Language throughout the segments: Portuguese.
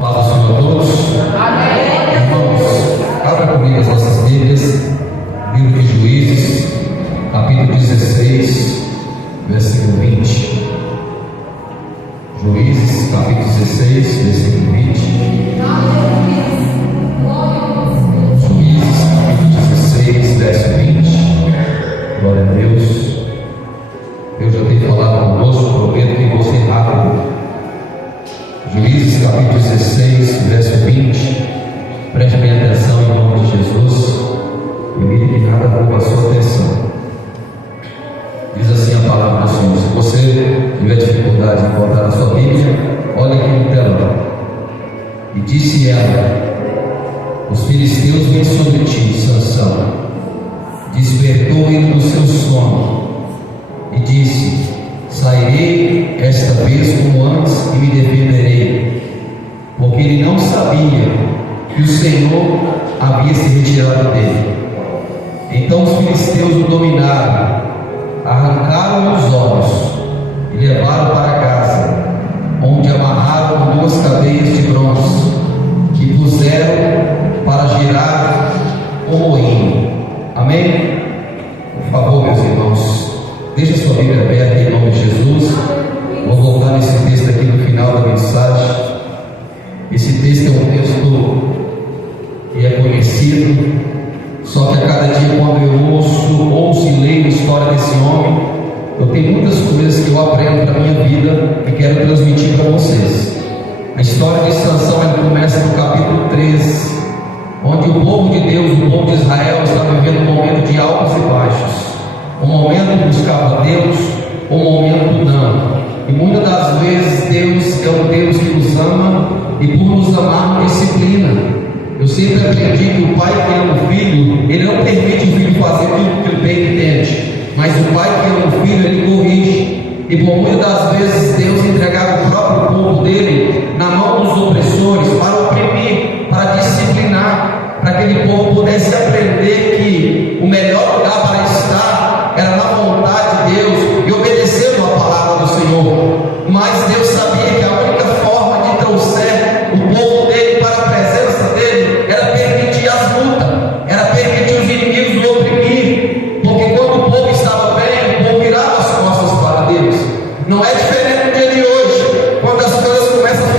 Paz do Senhor a todos. Amém. Irmãos, abra comigo as nossas Bíblias, livro de Juízes, capítulo 16, versículo 20. Juízes, capítulo 16, versículo 20. Juízes, capítulo 16, verso 20. Glória a Deus. Eu já tenho falado conosco, prometo que vou ser rápido. Juízes capítulo 16, verso 20. Preste bem atenção em nome de Jesus. Evite que nada rouba a sua atenção. Diz assim a palavra do Senhor. Se você tiver dificuldade em encontrar a sua Bíblia, olhe aqui no telão. E disse ela: os filisteus vêm sobre ti, Sansão. Despertou ele do seu sono e disse: sairei esta vez como antes e me defenderei, porque ele não sabia que o Senhor havia se retirado dele. Então os filisteus o dominaram, arrancaram os olhos e levaram para casa, onde amarraram duas cadeias de bronze e puseram para girar o moinho. Amém? Por favor, meus irmãos, deixa sua Bíblia aberta em nome de Jesus. Vou voltar nesse texto aqui no final da mensagem. Esse texto é um texto que é conhecido, só que a cada dia, quando eu ouço e leio a história desse homem, eu tenho muitas coisas que eu aprendo para a minha vida e quero transmitir para vocês. A história de Sansão ela começa no capítulo 13, onde o povo de Deus, o povo de Israel, está vivendo um momento de altos e baixos. Um momento buscava Deus, um momento não. E muitas das vezes Deus é um Deus que nos ama e por nos amar nos disciplina. Eu sempre aprendi que o pai que ama o filho, ele não permite o filho fazer tudo que o bem entende, mas o pai que ama o filho, ele corrige. E por muitas das vezes Deus entregava o próprio povo dele na mão dos opressores para oprimir, para disciplinar, para que aquele povo pudesse aprender que o melhor lugar para estar era na vontade de Deus e obedecendo a palavra do Senhor. Mas Deus sabia que a única forma de trouxer o povo dele para a presença dele era permitir as lutas, era permitir os inimigos o oprimir, porque quando o povo estava bem, o povo virava as costas para Deus. Não é diferente dele hoje. Quando as coisas começam a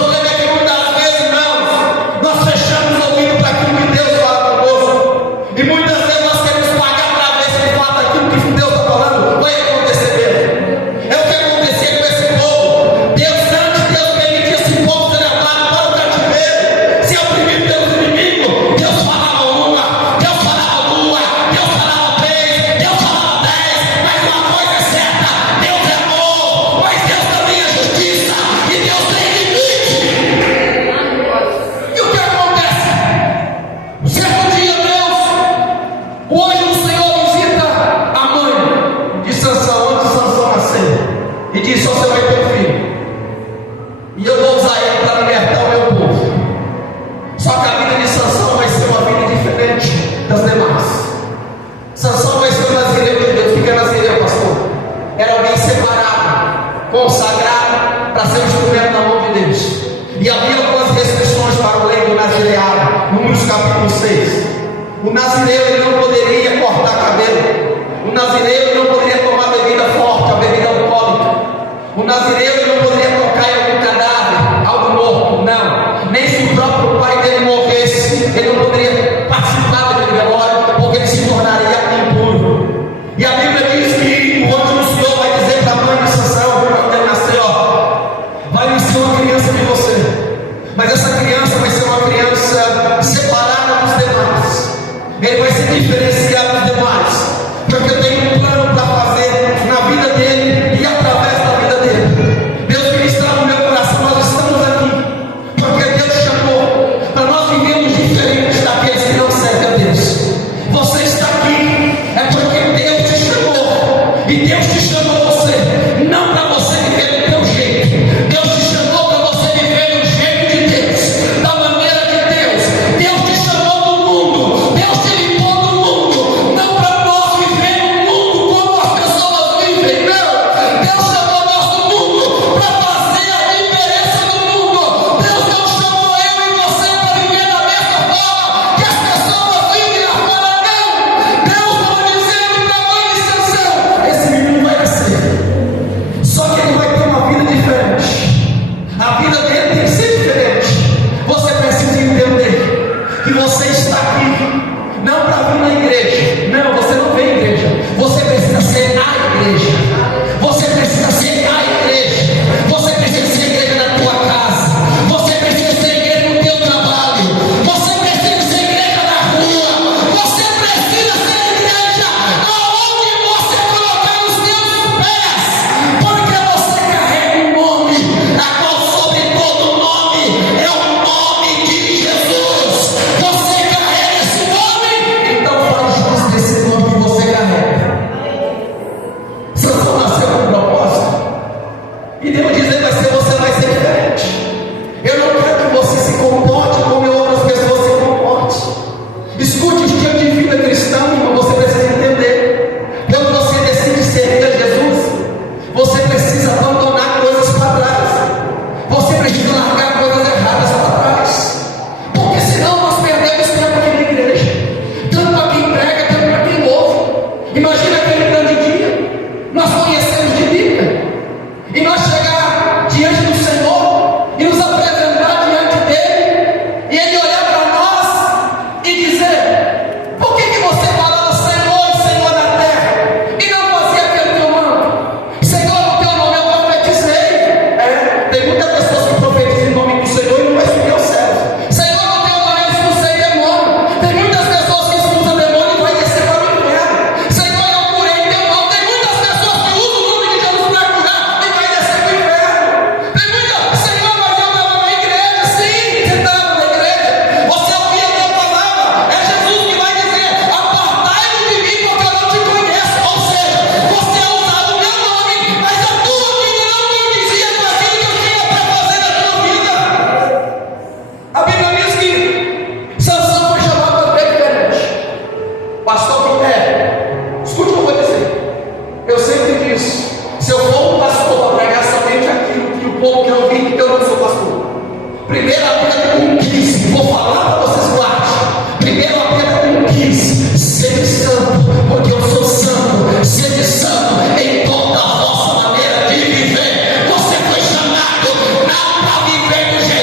problema é que muitas vezes, irmãos, nós fechamos o ouvido para aquilo que Deus fala conosco. E muitas vezes nós queremos pagar para ver se de fato aquilo que Deus está falando vai acontecer mesmo. É o que aconteceu com esse povo. Deus antes, Deus permitia esse povo ser levado para o cativeiro, ser oprimido pelos inimigos. Deus falava uma, Deus falava duas, Deus falava três, Deus falava 10. Mas uma coisa é certa: Deus é amor, mas Deus também é justiça, e Deus tem limite. E o que acontece? Certo dia, o anjo do Senhor visita a mãe de Sansão antes de Sansão nascer e diz: você vai ter um filho, e eu vou usar ele para libertar o meu povo. Só que a vida de Sansão vai ser uma vida diferente das demais. Sansão vai ser um nazireu de Deus. O que é nazireu, pastor? Era alguém separado, consagrado para ser um instrumento na mão de Deus. E havia algumas restrições para o lei do nazireado. Números capítulo 6. O nazireu ele não poderia cortar cabelo. O nazireu ele não poderia tomar bebida forte, a bebida alcoólica. O nazireu ele não poderia tocar em algum cadáver, algo morto. Não. Nem se o próprio pai dele morresse, ele não poderia participar daquele velório, porque ele se tornaria impuro. E a Bíblia diz que o anjo do Senhor vai dizer para a mãe de Sansão, quando ele nascer, vai nascer uma criança de você. Mas essa criança vai ser uma criança separada dos demais. Ele vai ser diferenciado dos demais, porque eu tenho um plano para fazer na vida dele e através da vida dele. Deus ministrar no meu coração, nós estamos aqui porque Deus chamou para nós vivermos diferentes daqueles que não servem a Deus. Você está aqui é porque Deus te chamou, e Deus te chamou você não para você viver do teu jeito. Deus te chamou para você viver do jeito de Deus, da maneira de Deus. Deus te chamou do mundo, Deus te limpou do mundo, não para nós viver no mundo como as pessoas vivem, não. Deus chamou nós do mundo para fazer a diferença no mundo. Deus não chamou eu e você para viver da mesma forma que as pessoas vivem lá fora, não. Deus estava dizendo para a mãe de Sansão: esse menino vai nascer, só que ele vai ter uma vida diferente. A vida dele tem que ser diferente. Você precisa entender que você está aqui não para vir na igreja. Não, você não vem à igreja. Você precisa ser a igreja. Você precisa ser a igreja. Você precisa ser igreja na tua casa. Você precisa ser igreja no teu trabalho. Você precisa ser igreja na rua. Você precisa ser igreja aonde você colocar os teus pés, porque você carrega um nome, a qual sobre todo nome é o nome de Jesus. Você carrega esse nome, então faz jus desse nome que você carrega. Sansão nasceu com um propósito, e Deus diz: você vai ser diferente. Eu não quero que você se comporte como outras pessoas se comportem. Escute o estilo de vida cristão, irmão. Você precisa entender. Quando você decide servir a Jesus, você precisa abandonar coisas para trás. Você precisa largar coisas erradas para trás, porque senão nós perdemos tempo aqui na igreja, tanto para quem prega, tanto para quem ouve. Imagina aquele grande dia, nós conhecemos de Bíblia, e nós chegar diante do Senhor e nos apresentar diante dele, e ele olhar para nós e dizer: por que você falava Senhor e Senhor na terra, e não fazia aquilo que eu mando? Senhor, o teu nome eu profetizei. Tem muitas pessoas que profetizam em nome do Senhor e não vai subir aos céus. Senhor, o teu nome eu expulsei demônio. Tem muitas pessoas que expulsam demônio e vai descer para o inferno. Senhor, eu curei teu nome. Tem muitas pessoas que usam o nome de Jesus para curar e vai descer para o inferno. Tem muitas, Senhor, mas eu estava na igreja. Sim, você estava na igreja. Você ouvia a tua palavra. É Jesus que vai dizer: apartai-vos de mim, porque eu não te conheço. Ou seja, você usava o meu nome, mas a tua vida não condizia com aquilo que eu tinha para fazer na tua vida. A Bíblia diz que Sansão foi chamado para ser diferente. Pastor Guilherme, escute o que eu vou dizer. Eu sempre disse: se eu for um pastor para pregar somente aquilo que o povo quer ouvir, eu não sou pastor. Primeiro Pedro 1,15, vou falar para vocês guardem. Primeiro Pedro 1,15: sede santo, porque eu sou santo. Sede santo em toda a vossa maneira de viver. Você foi chamado não para viver do jeito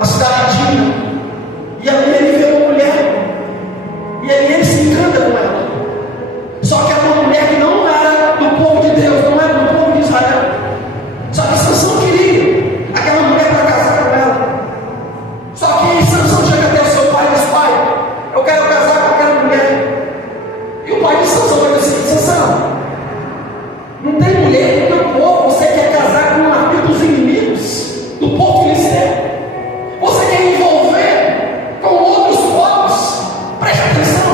a cidade digna. E ali ele vê uma mulher, e ali ele se encanta com ela. Só que era uma mulher que não era do povo de Deus, não era do povo de Israel. Só que Sansão queria aquela mulher para casar com ela. Só que Sansão chega até o seu pai e diz: pai, eu quero casar com aquela mulher. E o pai de Sansão vai dizer assim: Sansão, não tem mulher no teu povo, você quer casar com um amigo dos inimigos do povo filisteu? Você quer envolver com outros povos? Preste atenção.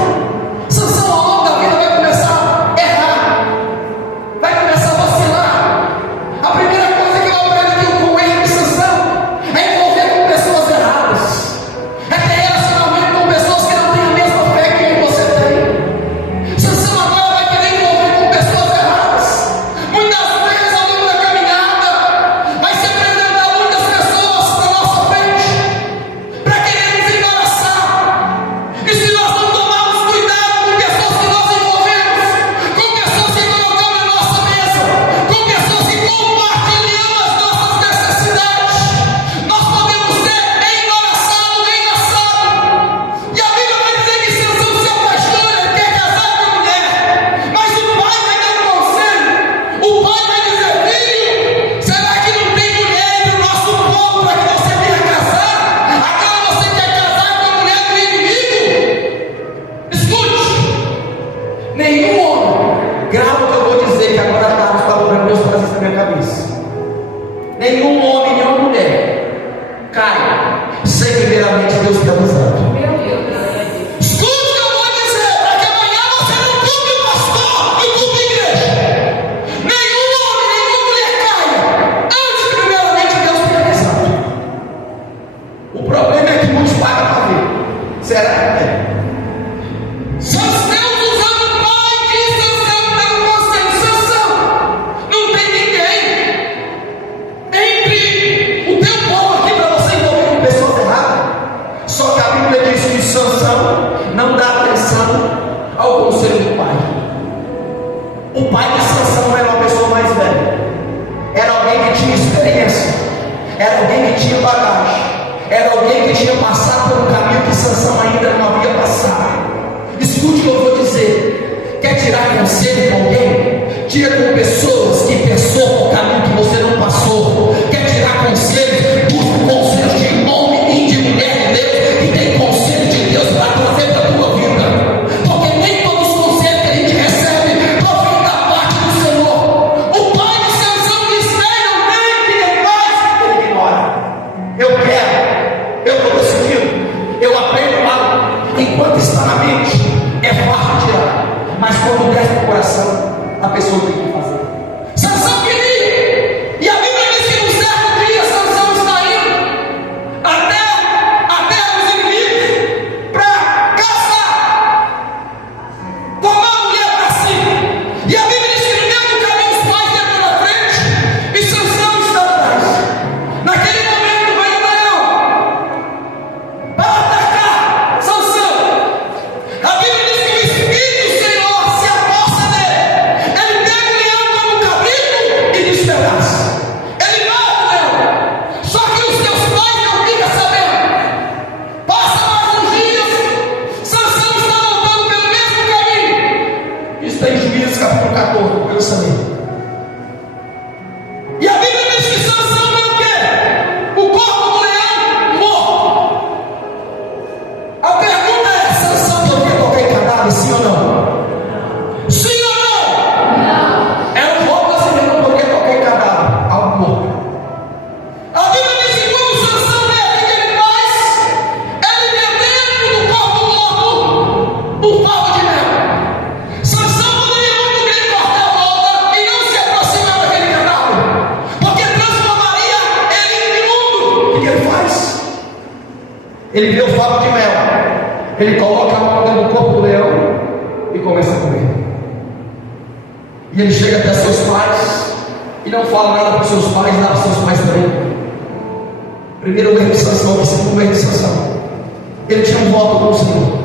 Sansão, ao longo da vida, vai começar a errar, vai começar a vacilar. A primeira coisa que eu aprendo aqui com o erro de Sansão é envolver com pessoas erradas, é ter relacionamento com pessoas que não têm a mesma fé que você tem. Sansão agora vai querer envolver com pessoas erradas. Muitas vezes ao longo da caminhada vai se apresentar muitas pessoas na nossa frente para querer nos embaraçar. E se nós não tomarmos cuidado com pessoas que nós envolvemos, com pessoas que colocamos na nossa mesa, com pessoas que compartilham as nossas necessidades, nós podemos ser embaraçados, enlaçados. E a Bíblia vai dizer que Sansão se apaixona, ele quer casar com a mulher, mas o pai vai dar um conselho. O pai vai dizer: filho, será que não tem mulher no nosso povo para que você venha casar? Agora você quer casar com a mulher do inimigo? Escute, nenhum homem, grava o que eu vou dizer, que agora está nos falando, Deus traz isso na minha cabeça. Nenhum homem, nenhuma mulher cai sem primeiramente Deus ter avisado. Escute o que eu vou dizer, para que amanhã você não culpe o pastor, não culpe a igreja. Nenhum homem, nenhuma mulher caia antes que primeiramente Deus tenha avisado. O problema é que muitos pagam para ver. Será que é? Só Deus usando o pai de Sansão pelo conselho. Sansão, não tem ninguém entre o teu povo aqui para você envolver com pessoas erradas. Só que a Bíblia diz que Sansão não dá atenção ao conselho do pai. O pai de Sansão era uma pessoa mais velha, era alguém que tinha experiência, era alguém que tinha bagagem, era alguém que tinha passado por um caminho que Sansão ainda não havia passado. Escute o que eu vou dizer. Quer tirar conselho com alguém? Tira com pessoas que pensou por caminho que você não passou. Quer tirar conselho? Busca conselho de homem e de mulher de Deus, que tem conselho de Deus para trazer para a tua vida. Porque nem todos os conselhos que a gente recebe provém da parte do Senhor. O pai de Sansão diz: não tem que nem mais, ele ignora. Eu quero, eu estou decidido, eu aprendo algo. Enquanto está na mente, é fácil tirar, mas quando desce no coração, a pessoa tem que fazer. Sansão queria, e a Bíblia diz que um certo dia Sansão está indo até a terra dos inimigos para caçar, tomar a mulher para si. E a Bíblia diz que no meio do caminho os pais entram na frente e Sansão está atrás. Naquele momento vem o leão para atacar Sansão. A Bíblia diz que o Espírito do Senhor se aposta dele. Ele pega o leão como um cabrito e despedaça. Ele mata o leão. Só que os teus pais não ficam sabendo. Passa mais uns dias, Sansão está voltando pelo mesmo caminho. Isso está em Juízes capítulo 14, para eu saber. E a Bíblia diz que Sansão vê o quê? O corpo do leão morto. A pergunta é: Sansão poderia tocar em cadáver, sim ou não? Sim ou não? É um roubo brasileiro, não poderia tocar em cadáver, algo morto. A Bíblia diz que quando Sansão vê, o que ele faz? Ele vê dentro do corpo morto um favo de mel. Sansão poderia muito bem cortar a volta e não se aproximar daquele cadáver, porque transformaria ele em imundo. O que ele faz? Ele vê o favo de mel, ele coloca a mão dentro do corpo do leão e começa a comer. E ele chega até seus pais e não fala nada para os seus pais, nada para os seus pais também. Primeiro erro de Sansão, segundo erro de Sansão. Ele tinha um voto com o Senhor,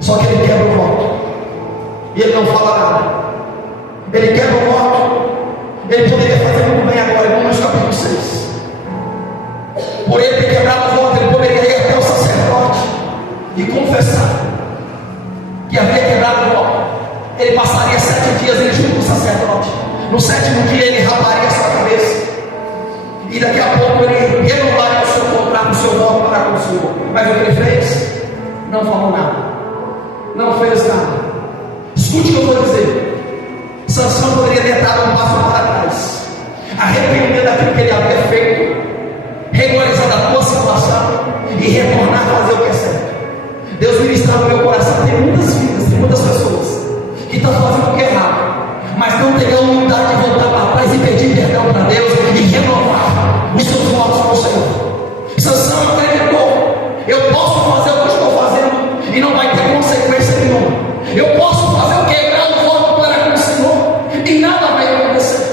só que ele quebra o voto e ele não fala nada. Ele quebra o voto. Ele poderia fazer muito bem agora, em Números capítulo 6. Por ele ter quebrado o voto, ele poderia ir até o sacerdote e confessar que havia quebrado o voto. Ele passaria 7 dias ele junto com o sacerdote. No 7º dia ele raparia a sua cabeça. E daqui a pouco ele renovaria o seu contrato, o seu voto para com o Senhor. Mas o que ele fez? Não falou nada. Não fez nada. Escute o que eu vou dizer. Sansão poderia ter dado um passo para trás, arrepender daquilo que ele havia feito, regularizar a tua situação e retornar a fazer o que é certo. Deus ministrar no meu coração. Tem muitas vidas, tem muitas pessoas que estão fazendo o que é errado, mas não tem a humildade de voltar para trás e pedir perdão para Deus e renovar os seus votos com o Senhor. Sansão acreditou: eu posso fazer o que eu estou fazendo e não vai ter consequência nenhuma. Eu posso fazer o quebrar o voto para com o Senhor e nada vai acontecer.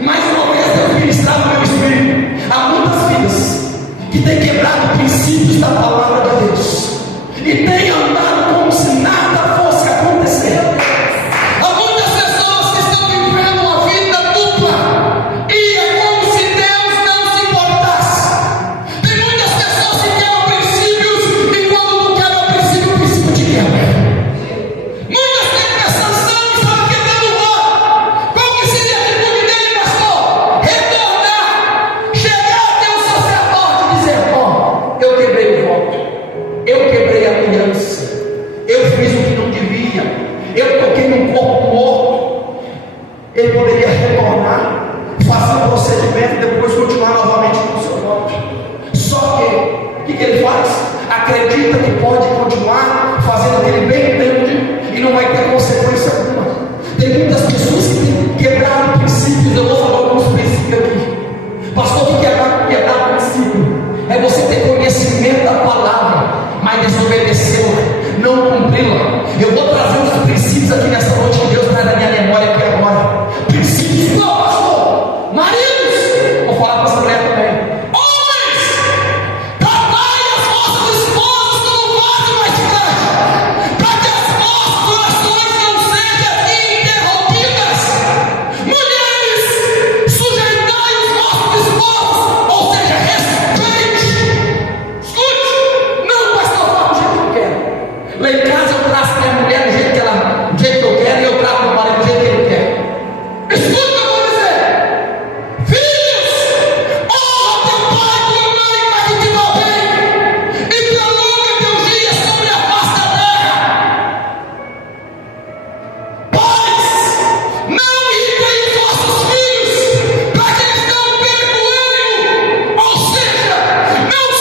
Mais uma vez Deus ministrar no meu espírito. Há muitas vidas que têm quebrado princípios da palavra de Deus e têm andado como se nada fosse acontecer. Há muitas pessoas que estão vivendo uma vida dupla e é como se Deus não se importasse. Tem muitas pessoas que quebram princípios e quando não quebra o princípio te quebra. Muitas Sansão estava quebrando o voto. Qual que seria a atitude dele, pastor? Retornar, chegar até o sacerdote e dizer: ó, eu quebrei o voto, eu quebrei a aliança, eu fiz o que não devia, eu toquei num corpo morto. Ele poderia retornar, fazer o procedimento e depois continuar novamente com o seu voto. Só que, o que ele faz? Acredita que pode continuar fazendo o que ele bem entende e não vai ter consequência alguma. Tem muitas pessoas que têm quebrado princípios. Eu vou falar alguns princípios aqui. Pastor, o que é quebrar princípio? É você ter conhecimento da palavra, mas desobedecê-la, não cumpri-la. Eu vou trazer uns princípios aqui nessa